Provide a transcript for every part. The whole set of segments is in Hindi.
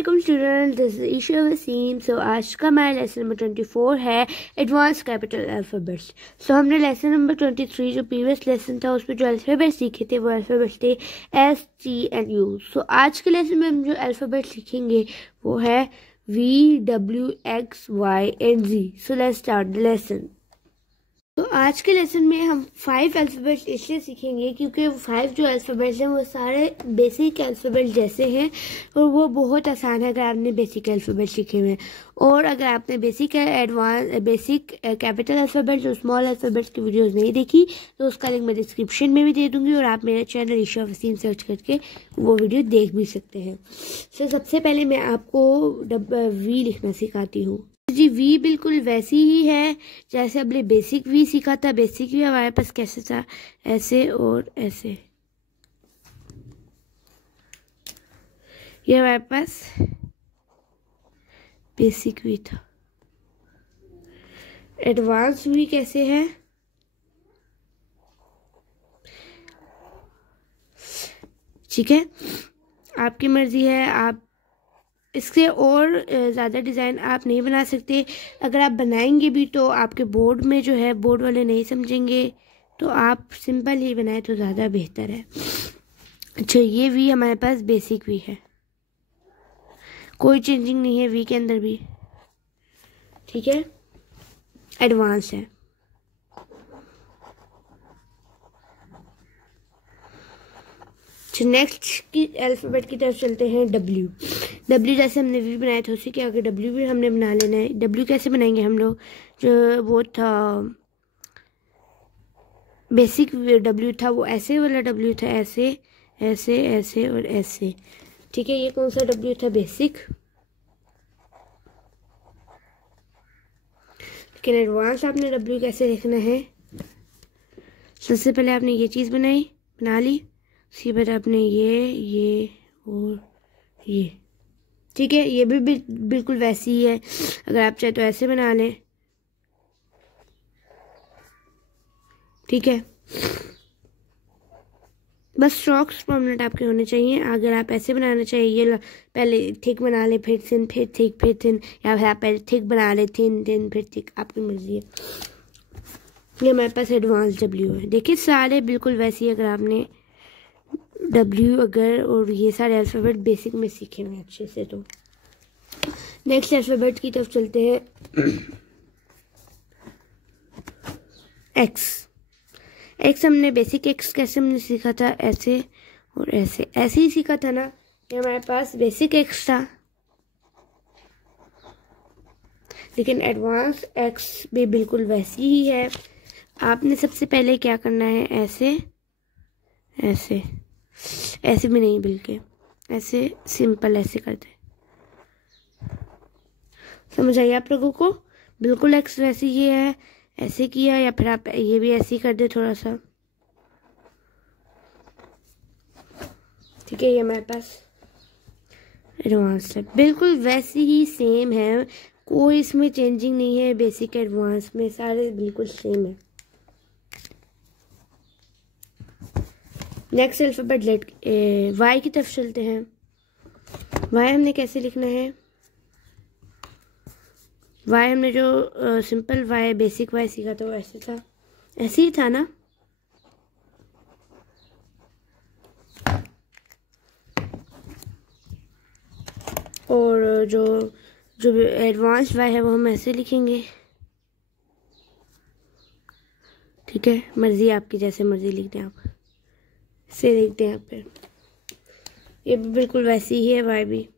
अस्सलामुअलैकुम student, this is Isha Wasim. So आज का हमारा लेसन नंबर 24 है एडवांस कैपिटल अल्फ़ाबेट्स। सो हमने लेसन नंबर 23 जो प्रीवियस लेसन था उसमें जो अल्फ़ाबेट्स सीखे थे वो अल्फ़ाबेट्स थे एस, टी एंड यू। सो आज के लेसन में हम जो अल्फ़ाबेट्स सीखेंगे वो है V, W, X, Y and Z. So let's start the lesson. तो आज के लेसन में हम 5 अल्फ़ाबेट्स इसलिए सीखेंगे क्योंकि 5 जो अल्फ़ाबेट्स हैं वो सारे बेसिक अल्फ़ाबेट्स जैसे हैं और वो बहुत आसान है अगर आपने बेसिक अल्फ़ाबेट्स सीखे हुए हैं। और अगर आपने बेसिक कैपिटल अल्फ़ाबेट्स और स्मॉल अल्फ़ाबेट्स की वीडियोस नहीं देखी तो उसका लिंक मैं डिस्क्रिप्शन में भी दे दूँगी और आप मेरे चैनल ईशा वसीम सर्च करके वो वीडियो देख भी सकते हैं। तो सबसे पहले मैं आपको वी लिखना सिखाती हूँ। जी वी बिल्कुल वैसी ही है जैसे हमने बेसिक वी सीखा था। बेसिक वी हमारे पास कैसे था, ऐसे और ऐसे। ये हमारे पास बेसिक वी था। एडवांस वी कैसे है, ठीक है, आपकी मर्जी है। आप इससे और ज़्यादा डिज़ाइन आप नहीं बना सकते। अगर आप बनाएंगे भी तो आपके बोर्ड में जो है बोर्ड वाले नहीं समझेंगे, तो आप सिंपल ही बनाए तो ज़्यादा बेहतर है। अच्छा, ये वी हमारे पास बेसिक वी है, कोई चेंजिंग नहीं है वी के अंदर भी, ठीक है। एडवांस है। नेक्स्ट की अल्फ़ाबेट की तरफ चलते हैं डब्ल्यू। डब्ल्यू जैसे हमने वी बनाया था उसी के आगे डब्ल्यू भी हमने बना लेना है। डब्ल्यू कैसे बनाएंगे हम लोग, जो वो था बेसिक डब्ल्यू था वो ऐसे वाला डब्ल्यू था, ऐसे ऐसे ऐसे और ऐसे, ठीक है। ये कौन सा डब्ल्यू था, बेसिक। लेकिन एडवांस आपने डब्ल्यू कैसे लिखना है, सबसे पहले आपने ये चीज़ बना ली, उसके बाद आपने ये और ये, ठीक है। ये भी बिल्कुल वैसी ही है। अगर आप चाहे तो ऐसे बना लें, ठीक है। बस स्ट्रोक्स परमानेंट आपके होने चाहिए। अगर आप ऐसे बनाना चाहिए, पहले थिक बना ले, फिर थिन, फिर थिक, फिर थिन, या फिर आप पहले थिक बना ले, थिन थिन फिर थिक, आपकी मर्जी है। ये हमारे पास एडवांस डब्ल्यू है। देखिए सारे बिल्कुल वैसी है। अगर आपने डब्ल्यू अगर और ये सारे अल्फ़ाबेट बेसिक में सीखे हुए अच्छे से तो नेक्स्ट अल्फ़ाबेट की तरफ चलते हैं। एक्स। एक्स हमने बेसिक एक्स कैसे हमने सीखा था, ऐसे और ऐसे ही सीखा था ना। ये हमारे पास बेसिक एक्स था, लेकिन एडवांस एक्स भी बिल्कुल वैसी ही है। आपने सबसे पहले क्या करना है, ऐसे ऐसे ऐसे भी नहीं, बल्कि ऐसे सिंपल ऐसे करते। समझ आइए आप लोगों को, बिल्कुल एक्स वैसी ही है, ऐसे किया, या फिर आप ये भी ऐसे ही कर दे थोड़ा सा, ठीक है। ये हमारे पास एडवांस है, बिल्कुल वैसी ही सेम है, कोई इसमें चेंजिंग नहीं है। बेसिक एडवांस में सारे बिल्कुल सेम है। नेक्स्ट अल्फ़ाबेट वाई की तरफ चलते हैं। वाई हमने कैसे लिखना है, वाई हमने जो सिंपल वाई बेसिक वाई सीखा था वो ऐसे था, ऐसे ही था ना। और जो जो एडवांस वाई है वो हम ऐसे लिखेंगे, ठीक है। मर्जी आपकी, जैसे मर्जी लिख दें आप, से लिख दें आप। फिर ये भी बिल्कुल वैसी ही है वाई भी।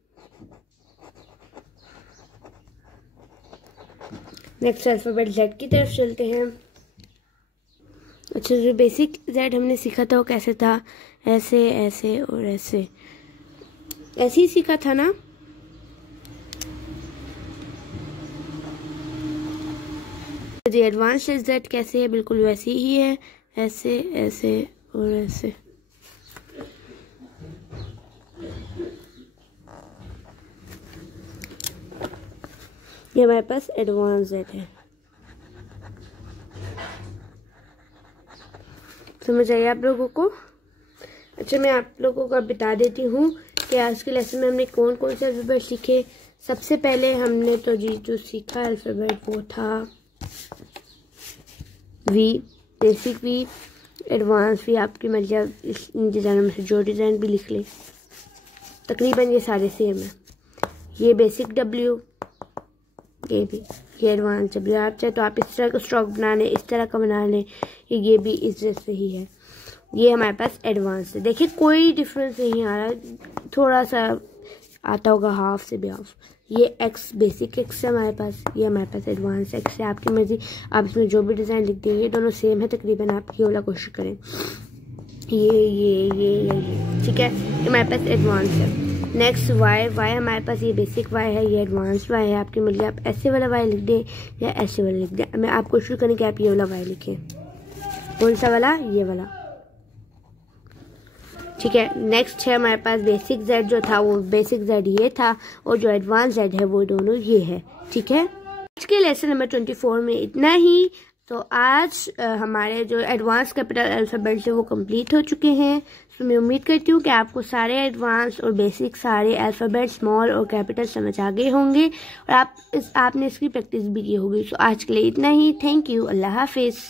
नेक्स्ट अल्फ़ाबेट जेड की तरफ चलते हैं। अच्छा, जो बेसिक जेड हमने सीखा था वो कैसे था, ऐसे ऐसे और ऐसे ही सीखा था ना। जी एडवांस जेड कैसे है, बिल्कुल वैसी ही है, ऐसे ऐसे और ऐसे। ये हमारे पास एडवांस जेड है। समझ आइए आप लोगों को। अच्छा, मैं आप लोगों को बता देती हूँ कि आज के लेसन में हमने कौन कौन से अल्फ़ाबेट सीखे। सबसे पहले हमने तो जी जो सीखा अल्फ़ाबेट वो था V, basic V, advance V. आपकी मतलब इस डिज़ाइनों में से जो डिज़ाइन भी लिख ले, तकरीबन ये सारे सेम है। ये बेसिक डब्ल्यू, ये भी, ये एडवांस डब्ल्यू। आप चाहे तो आप इस तरह का स्ट्रोक बना लें, इस तरह का बना लें, ये भी इस जैसे ही है। ये हमारे पास एडवांस है। देखिए कोई डिफरेंस नहीं आ रहा, थोड़ा सा आता होगा हाफ से भी हाफ। ये एक्स बेसिक एक्स है हमारे पास, ये हमारे पास एडवांस एक्स है। आपकी मर्जी, आप इसमें जो भी डिज़ाइन लिख देंगे, दोनों सेम है तकरीबन। आप ये वाला कोशिश करें, ये ठीक है, ये हमारे पास एडवांस है। नेक्स्ट वाई, वाई हमारे पास ये बेसिक वाई है, ये एडवांस वाई है। आपकी मर्जी, आप ऐसे वाला वाई लिख दें या ऐसे वाला लिख दें। मैं आप कोशिश करें कि आप ये वाला वाई लिखें। कौन सा वाला? ये वाला, ठीक है। नेक्स्ट है हमारे पास बेसिक जेड, जो था वो बेसिक जेड ये था, और जो एडवांस जेड है वो दोनों ये है, ठीक है। आज के लेसन नंबर 24 में इतना ही। तो आज हमारे जो एडवांस कैपिटल अल्फ़ाबेट्स है वो कंप्लीट हो चुके हैं। तो मैं उम्मीद करती हूँ कि आपको सारे एडवांस और बेसिक सारे अल्फ़ाबेट स्मॉल और कैपिटल समझ आ गए होंगे, और आपने इसकी प्रैक्टिस भी की होगी। तो आज के लिए इतना ही। Thank you. अल्लाह हाफिज़।